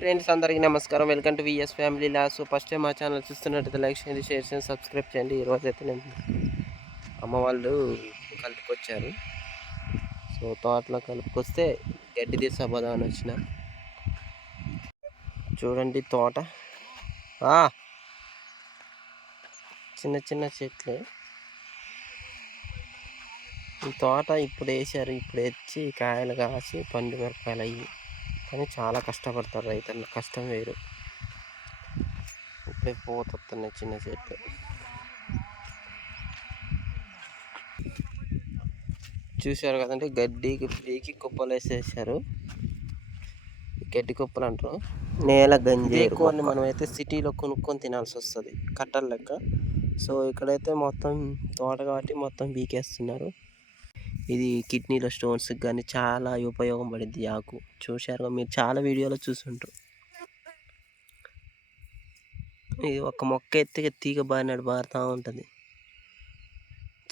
Friends అందరికీ నమస్కారం. Welcome to VS family లాస్. ఫస్ట్ టైం మా ఛానల్ చూస్తున్నట్టయితే లైక్ చేయండి, షేర్ చేయండి, సబ్స్క్రైబ్ చేయండి. ఈరోజు అయితే నేను అమ్మ వాళ్ళు కలుపుకొచ్చారు. సో తోటలో కలుపుకొస్తే గడ్డి తీసబోదామని వచ్చిన. చూడండి తోట చిన్న చిన్న చెట్లు. ఈ తోట ఇప్పుడు వేసారు, ఇప్పుడు వచ్చి కాయలు కాసి పండు మిరపకాయలు అయ్యి. కానీ చాలా కష్టపడతారు రైతులు, కష్టం వేరు. ఇప్పుడే పోతున్నాయి చిన్న చెట్లు. చూశారు కదండి, గడ్డికి పీకి కుప్పలు వేసేసారు. గడ్డి కుప్పలు అంటారు. నేల గంజి కూరని మనమైతే సిటీలో కొనుక్కొని తినాల్సి వస్తుంది కట్టల లెక్క. సో ఇక్కడైతే మొత్తం తోట కాబట్టి మొత్తం పీకేస్తున్నారు. ఇది కిడ్నీలో స్టోన్స్కి కానీ చాలా ఉపయోగం పడింది ఆకు. చూశారు మీరు, చాలా వీడియోలో చూసుంటారు. ఇది ఒక మొక్క ఎత్తికి తీగ బారినట్టు బారుతూ ఉంటుంది.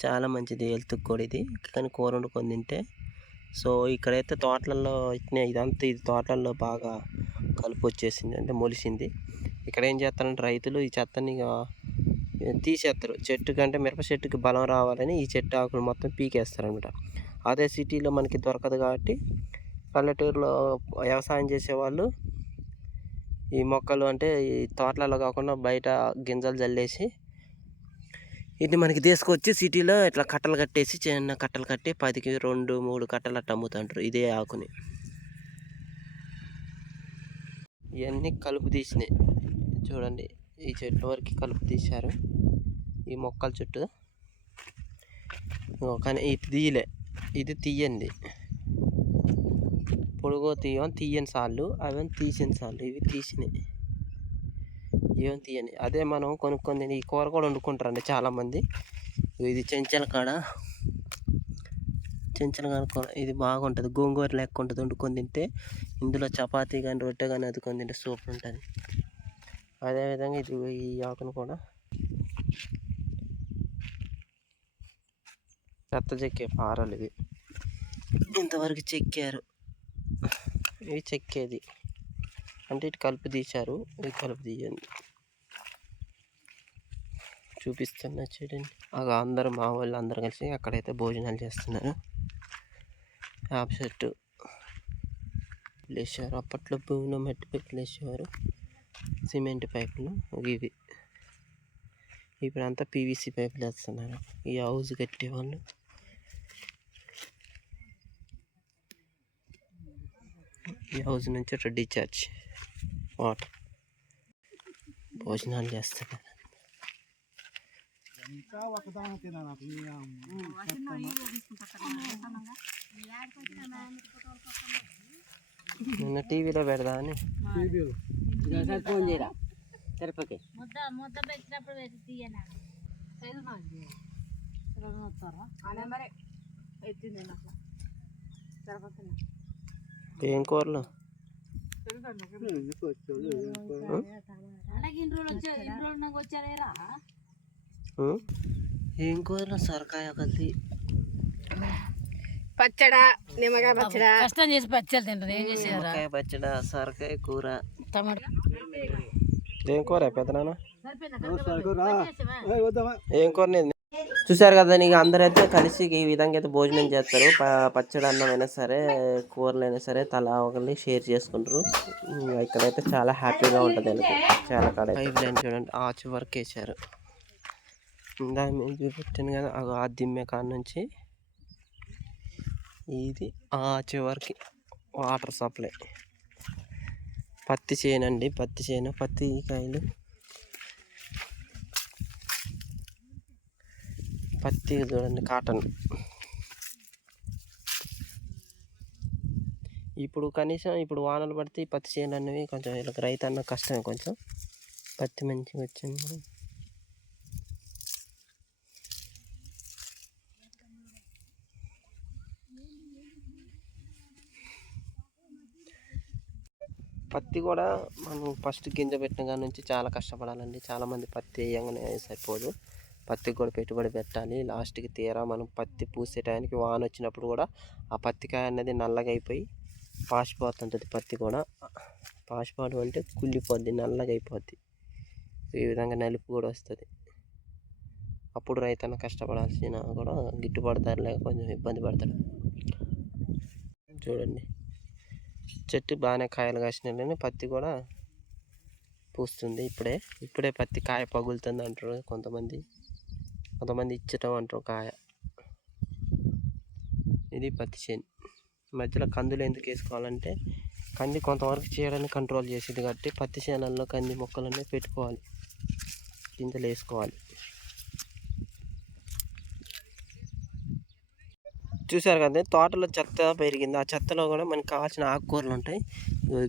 చాలా మంచిది హెల్త్కి కూడా ఇది, కానీ కూర వండుకొని తింటే. సో ఇక్కడైతే తోటలలో ఇదంతా ఇది తోటలలో బాగా కలుపు వచ్చేసింది, అంటే మొలిసింది. ఇక్కడ ఏం చేస్తారంటే రైతులు ఈ చెత్తని తీసేస్తారు. చెట్టు కంటే మిరప చెట్టుకి బలం రావాలని ఈ చెట్టు ఆకులు మొత్తం పీకేస్తారనమాట. అదే సిటీలో మనకి దొరకదు కాబట్టి పల్లెటూరులో వ్యవసాయం చేసేవాళ్ళు ఈ మొక్కలు అంటే ఈ తోటలలో కాకుండా బయట గింజలు జల్లేసి వీటిని మనకి తీసుకొచ్చి సిటీలో ఇట్లా కట్టలు కట్టేసి, చిన్న కట్టలు కట్టి 10కి 2-3 కట్టలు అట్ట అమ్ముతుంటారు ఇదే ఆకుని. ఇవన్నీ కలుపు తీసినాయి చూడండి. ఈ చెట్ల వరకు కలుపు తీశారు, ఈ మొక్కల చుట్టూ. కానీ ఇది తీయలే, ఇది తీయండి. పొడుగో తీయని సార్లు, అవి తీసిన సార్లు. ఇవి తీసినాయి, ఏం తీయని. అదే మనం కొనుక్కొని ఈ కూర కూడా వండుకుంటారండి చాలామంది. ఇది చెంచల కాడ ఇది బాగుంటుంది, గోంగూర లెక్క ఉంటుంది. వండుకొని తింటే ఇందులో చపాతీ కానీ రొట్టె కానీ అదుకొని తింటే సూపర్ ఉంటుంది. అదేవిధంగా ఇది ఈ ఆకును కూడా చెత్త చెక్కే పారలు ఇవి. ఇంతవరకు చెక్కారు. ఇవి చెక్కేది అంటే ఇటు కలుపు తీశారు, ఇవి కలుపు తీయండి. చూపిస్తున్నా చూడండి. అందరూ మా వాళ్ళు అందరూ కలిసి అక్కడైతే భోజనాలు చేస్తున్నారు. యాప్ చెట్టు లేచారు. అప్పట్లో భూమిలో మట్టి పైపులు వేసేవారు, సిమెంట్ పైపులు. ఇవి ఇప్పుడంతా పీవీసీ పైపులు వేస్తున్నారు. ఈ హౌస్ కట్టేవాళ్ళు ఈ హౌస్ నుంచి అట్లా డిశ్చార్జ్ వాటర్. భోజనాలు చేస్తున్నారు. నిన్న టీవీలో పెడదా అని ఫోన్ చేయరా తిరుపతి ఏం కూరలు. ఏం కూరలు? సొరకాయ ఒకటి, పచ్చడా, నిమ్మకాయ పచ్చడా. కష్టం చేసి పచ్చడి తింటారు. ఏం చేసేది? నిమ్మకాయ పచ్చడా, సొరకాయ కూర. టమాటా. ఏం కూర పెద్దనా? ఏం కూర? చూసారు కదా, నీకు అందరైతే కలిసి ఈ విధంగా అయితే భోజనం చేస్తారు. పచ్చడి అన్నం అయినా సరే, కూరలు అయినా సరే, తలా ఒకరిని షేర్ చేసుకుంటారు. ఇక్కడైతే చాలా హ్యాపీగా ఉంటుంది. చాలా కాడ పైప్ లైన్ చూడండి, ఆచి వర్క్ వేసారు. దాని మీద చూపించాను కదా, ఆ దిమ్మె కాడ నుంచి ఇది ఆ చివరికి వాటర్ సప్లై. పత్తి చేను అండి, పత్తి చేను, పత్తి కాయలు, పత్తి చూడండి, కాటన్. ఇప్పుడు కనీసం ఇప్పుడు వానలు పడితే ఈ పత్తి చేనులు అనేవి కొంచెం వీళ్ళకి రైతు అన్న కష్టమే. కొంచెం పత్తి మంచిగా వచ్చింది. పత్తి కూడా మనం ఫస్ట్ గింజ పెట్టిన కాడ నుంచి చాలా కష్టపడాలండి. చాలామంది పత్తి వేయంగానే సరిపోదు, పత్తికి కూడా పెట్టుబడి పెట్టాలి. లాస్ట్కి తీరా మనం పత్తి పూసే టైంకి వాన వచ్చినప్పుడు కూడా ఆ పత్తికాయ అనేది నల్లగా అయిపోయి పాసిపోతుంటుంది పత్తి కూడా. పాసిపోవడం అంటే కుళ్ళిపోద్ది, నల్లగా అయిపోద్ది. ఈ విధంగా నలుపు కూడా వస్తుంది. అప్పుడు రైతన్న కష్టపడాల్సిన కూడా గిట్టుబాటు ధర లేక కొంచెం ఇబ్బంది పడతాడు. చూడండి, చెట్టు బాగానే కాయలు కాసినాయి, పత్తి కూడా పూస్తుంది. ఇప్పుడే పత్తి కాయ పగులుతుంది అంటారు కొంతమంది ఇచ్చటం అంటారు కాయ. ఇది పత్తి చేను. మధ్యలో కందులు ఎందుకు వేసుకోవాలంటే కంది కొంతవరకు చీడని కంట్రోల్ చేసేది కాబట్టి పత్తి చేనుల్లో కంది మొక్కలన్నీ పెట్టుకోవాలి, గింజలు వేసుకోవాలి. చూసారు కదా, తోటలో చెత్త పెరిగింది. ఆ చెత్తలో కూడా మనకి కావాల్సిన ఆకుకూరలు ఉంటాయి.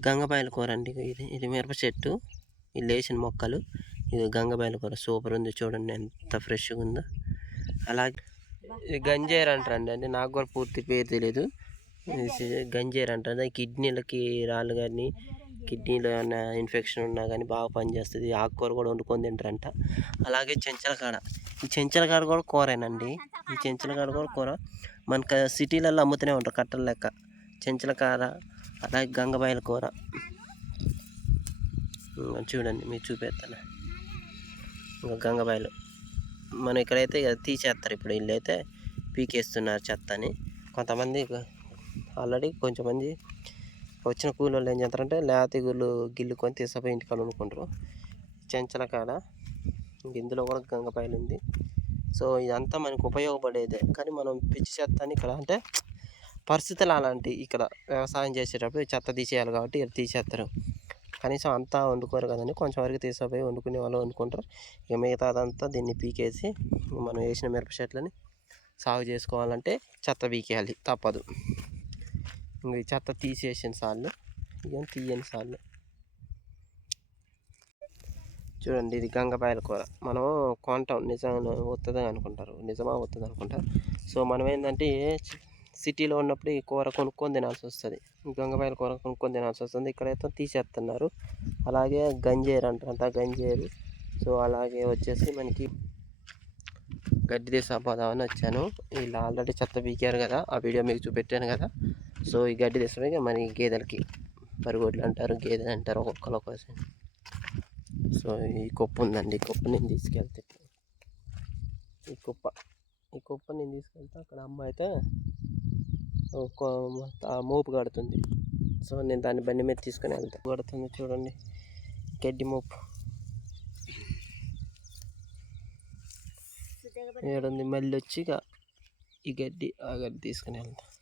గంగబాయల కూర అండి, ఇది మిరప చెట్టు, ఇది లేచిన మొక్కలు. ఇది గంగబాయల కూర సూపర్ ఉంది, చూడండి ఎంత ఫ్రెష్గా ఉందో. అలాగే ఇది గంజేరు అంటారండి, అంటే నాకు కూడా పూర్తి పేరు తెలియదు. గంజేరు అంటారు. కిడ్నీలకి రాళ్ళు కానీ, కిడ్నీలో ఏమైనా ఇన్ఫెక్షన్ ఉన్నా కానీ బాగా పనిచేస్తుంది. ఆకుకూర కూడా వండుకొని తింటారంట. అలాగే చెంచలకాడ, ఈ చెంచలకాడ కూడా కూరేనండి. ఈ చెంచలకాడ కూడా కూర మనకు సిటీలలో అమ్ముతూనే ఉంటారు కట్టల లెక్క. చెంచలకాడ, అలాగే గంగబాయల కూర. చూడండి, మీకు చూపిస్తాను. ఇంకా గంగబాయలు మనం ఇక్కడైతే తీసేస్తారు. ఇప్పుడు వీళ్ళైతే పీకేస్తున్నారు చెత్త అని. కొంతమంది ఆల్రెడీ కొంచెం మంది వచ్చిన కూలోళ్ళు ఏం చేస్తారంటే లేతగుళ్ళు గిల్లుకొని తీసుకుపోయి ఇంటికాడ వండుకుంటారు. చెంచల కాడ ఇందులో కూడా గంగబాయలు ఉంది. సో ఇదంతా మనకు ఉపయోగపడేదే, కానీ మనం పిచ్చి చెత్త అని ఇక్కడ అంటే పరిస్థితులు అలాంటి. ఇక్కడ వ్యవసాయం చేసేటప్పుడు చెత్త తీసేయాలి కాబట్టి ఇక్కడ తీసేస్తారు. కనీసం అంతా వండుకోరు కదండి, కొంచెం వరకు తీసుకుపోయి వండుకునే వాళ్ళు వండుకుంటారు. ఇక మిగతా అదంతా దీన్ని పీకేసి మనం వేసిన మిరప చెట్లని సాగు చేసుకోవాలంటే చెత్త పీకేయాలి, తప్పదు. ఇంక ఈ చెత్త తీసేసిన సార్లు, ఇక తీయని సార్లు. చూడండి, ఇది గంగబాయల కూర. మనం కొంటాం, నిజంగా వస్తుంది అనుకుంటారు, నిజమా వస్తుంది అనుకుంటారు. సో మనం ఏంటంటే సిటీలో ఉన్నప్పుడు ఈ కూర కొనుక్కొని తినాల్సి వస్తుంది, గంగబాయల కూర కొనుక్కొని తినాల్సి వస్తుంది. ఇక్కడైతే తీసేస్తున్నారు. అలాగే గంజేరు అంటారంట, గంజేరు. సో అలాగే వచ్చేసి మనకి గడ్డి తీసాపోదామని వచ్చాను. వీళ్ళు ఆల్రెడీ చెత్త పీకారు కదా, ఆ వీడియో మీకు చూపెట్టాను కదా. సో ఈ గడ్డి తీసపోయి మరి గేదెలకి, పరిగొడ్లు అంటారు, గేదెలు అంటారు, ఒక్కొక్కరు కోసం. సో ఈ కుప్ప ఉందండి, ఈ కుప్ప నేను తీసుకెళ్తే, ఈ కుప్ప నేను తీసుకెళ్తే అక్కడ అమ్మ అయితే మోపు కడుతుంది. సో నేను దాన్ని బండి మీద తీసుకొని వెళ్తాను. కడుతుంది చూడండి, గడ్డి మోపు ఏడుంది. మళ్ళీ వచ్చి ఈ గడ్డి ఆ గడ్డి తీసుకుని వెళ్తాను.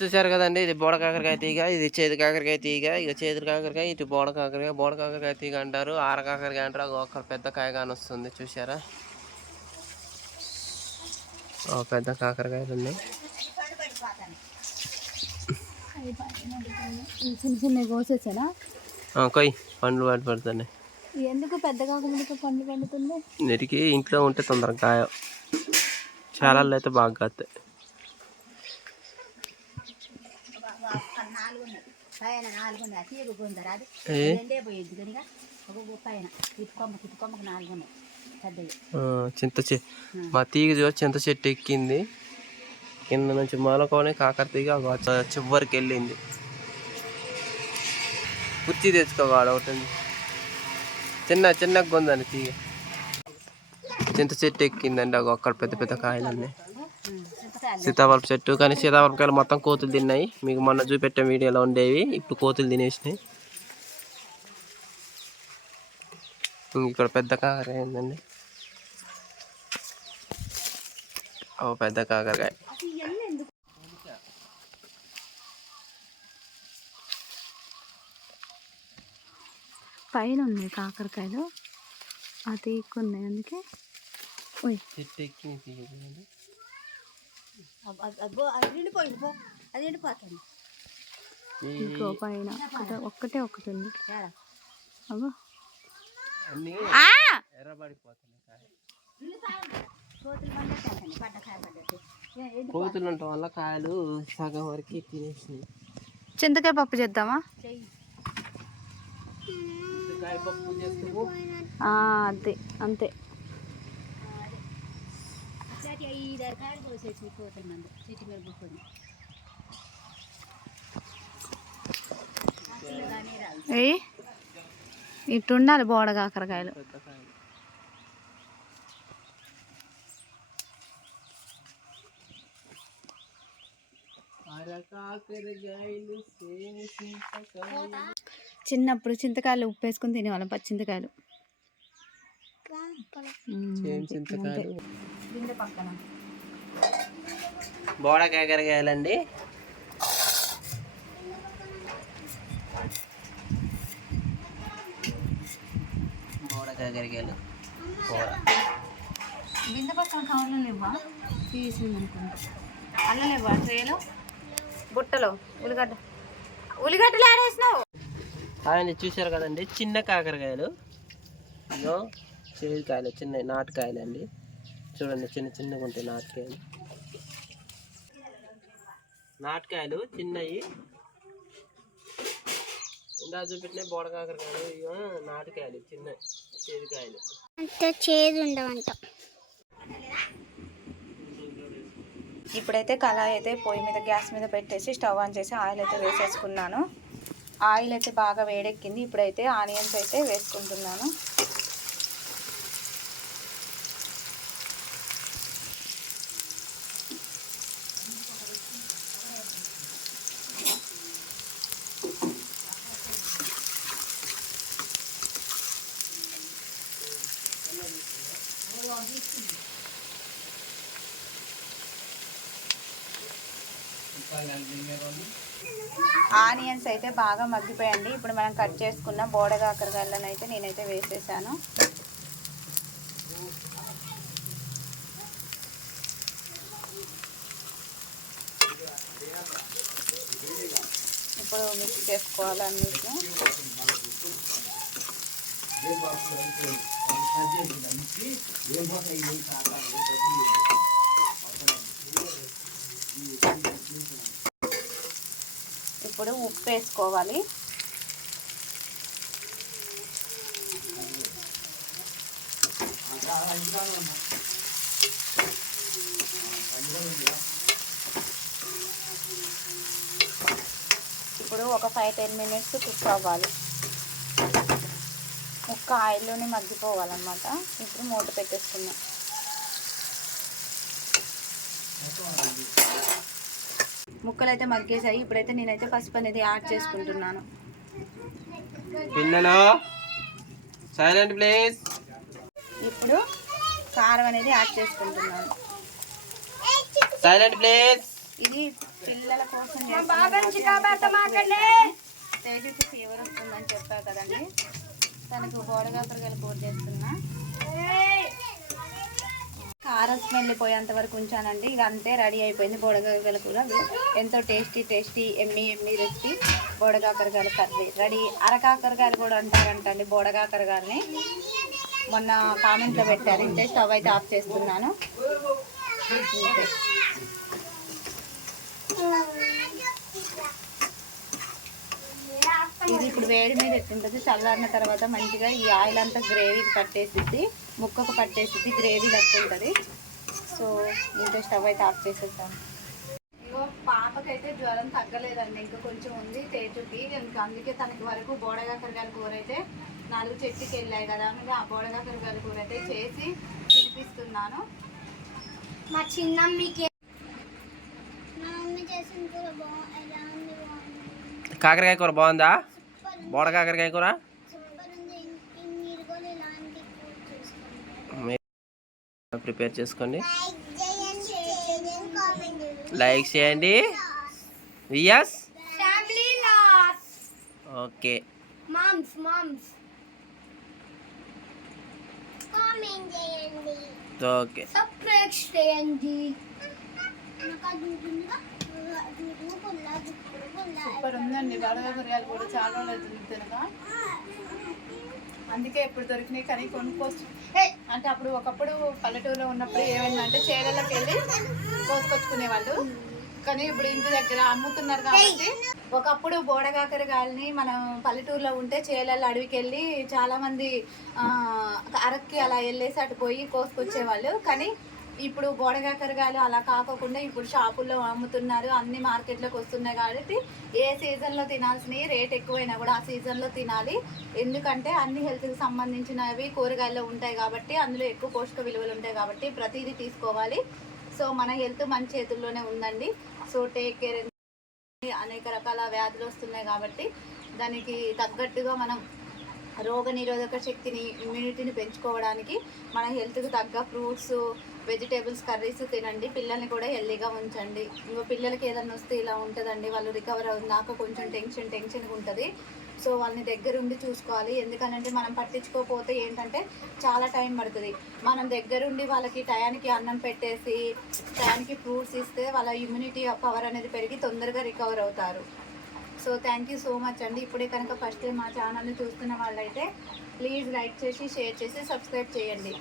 చూసారు కదండి, ఇది బోడ కాకరకాయ తీగ, ఇది చేదు కాకరకాయ తీగ. ఇక చేదు కాకరకాయ, ఇటు బోడ కాకరకాయ తీగ అంటారు, ఆర కాకరకాయ అంటారు. ఒక పెద్ద కాయ కాని వస్తుంది, చూసారా? పెద్ద కాకరకాయలు ఉన్నాయి. చిన్న చిన్న కోసేసానా కొయ్యి, పండ్లు పడుతున్నాయి. ఎందుకు పెద్దగా పండ్లు పండుతుంది? నెరికి ఇంట్లో ఉంటే తొందరగా కాయ, చాలా అయితే బాగా కాస్తాయి. మా తీగ చూసి చింత చెట్టు ఎక్కింది, కింద నుంచి మొలకొని కాకర తీగ చివరికి వెళ్ళింది. కుర్చీ తెచ్చుకోవాలి ఒకటి, చిన్నగా ఉందండి తీగ. చింత చెట్టు ఎక్కిందండి, అక్కడ పెద్ద పెద్ద కాయలు ఉన్నాయి. సీతాఫలం చెట్టు, కానీ సీతాఫలకాయలు మొత్తం కోతులు తిన్నాయి. మీకు మొన్న చూపెట్టే వీడియోలో ఉండేవి, ఇప్పుడు కోతులు తినేసినాయి. ఇక్కడ పెద్ద కాకరకాయ ఉందండి, పెద్ద కాకరకాయ. పైన ఉన్నాయి కాకరకాయలు, అది ఉన్నాయి, అందుకే చెట్టు ఎక్కి ఇంకో పైన ఒక్కటే ఒకటి ఉంది. అబ్బో కోతులు ఉండటం వల్ల కాయలు సగం వరకు తినేసినాయి. చింతకాయ పప్పు చేద్దామా? అంతే అంతే. ఉంటాయి. ఇటు ఉండాలి బోడ కాకరకాయలు. చిన్నప్పుడు చింతకాయలు ఉప్పు వేసుకుని తినేవాళ్ళం, పచ్చి చింతకాయలు. పక్కన బోడ కాకరకాయలండి. బోడ కాకరకాయలు కూర. బిందె పక్కన కవర్లు లేవా? తీసింది అనుకుంటా. అల్ల లేవా ట్రేలో? బుట్టలో ఉల్లిగడ్డలు ఆడేసినావు. అవన్నీ చూశారు కదండి, చిన్న కాకరకాయలు. ఇదో చేదుకాయలు, చిన్న నాటుకాయలు అండి. చూడండి, చిన్న చిన్నగా ఉంటాయి నాటుకాయలు. నాటుకాయలు చిన్నవి. ఇందా చూపెట్టిన బోడ కాకరకాయలు, ఇవో నాటుకాయలు చిన్న చేదుకాయలు. చేదు ఉండవంట. ఇప్పుడైతే కళాయి అయితే పొయ్యి మీద గ్యాస్ మీద పెట్టేసి స్టవ్ ఆన్ చేసి ఆయిల్ అయితే వేసేసుకున్నాను. ఆయిల్ అయితే బాగా వేడెక్కింది. ఇప్పుడైతే ఆనియన్స్ అయితే వేసుకుంటున్నాను. ఆనియన్స్ అయితే బాగా మగ్గిపోయండి. ఇప్పుడు మనం కట్ చేసుకున్న బోడ కాకరకాయలను అయితే నేనైతే వేసేసాను. ఇప్పుడు మిక్స్ చేసుకోవాలి అన్నిటిని. ఇప్పుడు ఉప్పు వేసుకోవాలి. ఇప్పుడు ఒక 5-10 మినిట్స్ కుక్ అవ్వాలి. ముక్క ఆయిల్లోనే మగ్గిపోవాలన్నమాట. ఇప్పుడు మూత పెట్టేసుకుందాం. ముక్కలు అయితే మగ్గేసాయి. ఇప్పుడైతే నేనైతే పసుపు అనేది యాడ్ చేసుకుంటున్నాను. Silent please. ఇప్పుడు కారం అనేది యాడ్ చేసుకుంటున్నాను. Silent please. ఇది పిల్లల కోసం తేజకి ఫీవర్ వస్తుందని చెప్పారు కదండి, తనకు బోడకాకరకాయలు కూర చేస్తున్నా. కారం స్మెల్ పోయేంత వరకు ఉంచానండి. ఇక అంతే, రెడీ అయిపోయింది బోడకాకరకాయల కూర. ఎంతో టేస్టీ ఎమ్మి రెసిపీ బోడకాకరకాయల కర్రీ రెడీ. అరకాకరకాయలు కూడా అంటారంటండి బోడకాకరకాయలని. మొన్న కామెంట్లో పెట్టారు. ఇంతే, స్టవ్ అయితే ఆఫ్ చేస్తున్నాను. ఇంతే. ఇది ఇప్పుడు వేడి మీద ఎట్టుంటుంది, చల్లారిన తర్వాత మంచిగా ఈ ఆయిల్ అంతా గ్రేవీకి పట్టేసిద్ది, ముక్కకు పట్టేసిద్ది, గ్రేవీ లెక్క ఉంటుంది. సో ఇంకో స్టవ్ అయితే ఆఫ్ చేసేస్తాను. ఇగో పాపకైతే జ్వరం తగ్గలేదండి, ఇంకా కొంచెం ఉంది తేజుకి. ఇంకా అందుకే తనకి వరకు బోడకాకరకాయల కూర అయితే 4 చెట్టుకి వెళ్ళాయి కదా, అందుకే ఆ బోడకాకరకాయల కూర అయితే చేసి తినిపిస్తున్నాను. మా చిన్నమ్మకి చేసిన కూర కాకరకాయ కూర బాగుందా? బోడ కాకరకాయ కూర ప్రిపేర్ చేసుకోండి, లైక్ చేయండి. వియస్ ఓకే, మామ్స్ కామెంట్ చేయండి, ఓకే, సబ్స్క్రైబ్ చేయండి. సూపర్ ఉందండి బోడకాకరకాయలు కూడా. చాలా రోజులు తినక, అందుకే ఎప్పుడు దొరికినాయి కానీ కొనుక్కోవచ్చు. అంటే ఒకప్పుడు పల్లెటూరులో ఉన్నప్పుడు ఏమైందంటే అంటే చేలలకు వెళ్ళి కోసుకొచ్చుకునేవాళ్ళు. కానీ ఇప్పుడు ఇంటి దగ్గర అమ్ముతున్నారు కాబట్టి. ఒకప్పుడు బోడకాకరకాయలని మనం పల్లెటూరులో ఉంటే చేలల్లో అడవికి వెళ్ళి చాలామంది అరక్కి అలా వెళ్ళేసి అటు పోయి కోసుకొచ్చేవాళ్ళు. కానీ ఇప్పుడు బోడకాకరకాయలు అలా కాకోకుండా ఇప్పుడు షాపుల్లో అమ్ముతున్నారు, అన్ని మార్కెట్లోకి వస్తున్నాయి. కాబట్టి ఏ సీజన్లో తినాల్సినవి రేట్ ఎక్కువైనా కూడా ఆ సీజన్లో తినాలి. ఎందుకంటే అన్ని హెల్త్కి సంబంధించినవి కూరగాయల్లో ఉంటాయి కాబట్టి అందులో ఎక్కువ పోషక విలువలు ఉంటాయి కాబట్టి ప్రతిదీ తీసుకోవాలి. సో మన హెల్త్ మన చేతుల్లోనే ఉందండి. So take care. అనేక రకాల వ్యాధులు వస్తున్నాయి కాబట్టి దానికి తగ్గట్టుగా మనం రోగనిరోధక శక్తిని, ఇమ్యూనిటీని పెంచుకోవడానికి మన హెల్త్కి తగ్గ ఫ్రూట్స్, వెజిటేబుల్స్, కర్రీస్ తినండి. పిల్లల్ని కూడా హెల్తీగా ఉంచండి. ఇంకో పిల్లలకి ఏదైనా వస్తే ఇలా ఉంటుందండి, వాళ్ళు రికవర్ అవుతున్నాక కొంచెం టెన్షన్గా ఉంటుంది. సో వాళ్ళని దగ్గరుండి చూసుకోవాలి. ఎందుకనంటే మనం పట్టించుకోకపోతే ఏంటంటే చాలా టైం పడుతుంది. మనం దగ్గరుండి వాళ్ళకి టయానికి అన్నం పెట్టేసి టయానికి ఫ్రూట్స్ ఇస్తే వాళ్ళ ఇమ్యూనిటీ పవర్ అనేది పెరిగి తొందరగా రికవర్ అవుతారు. So thank you so much అండి. ఇప్పుడే కనుక ఫస్ట్ టైం మా ఛానల్ని చూస్తున్న వాళ్ళైతే ప్లీజ్ లైక్ చేసి, షేర్ చేసి, సబ్స్క్రైబ్ చేయండి.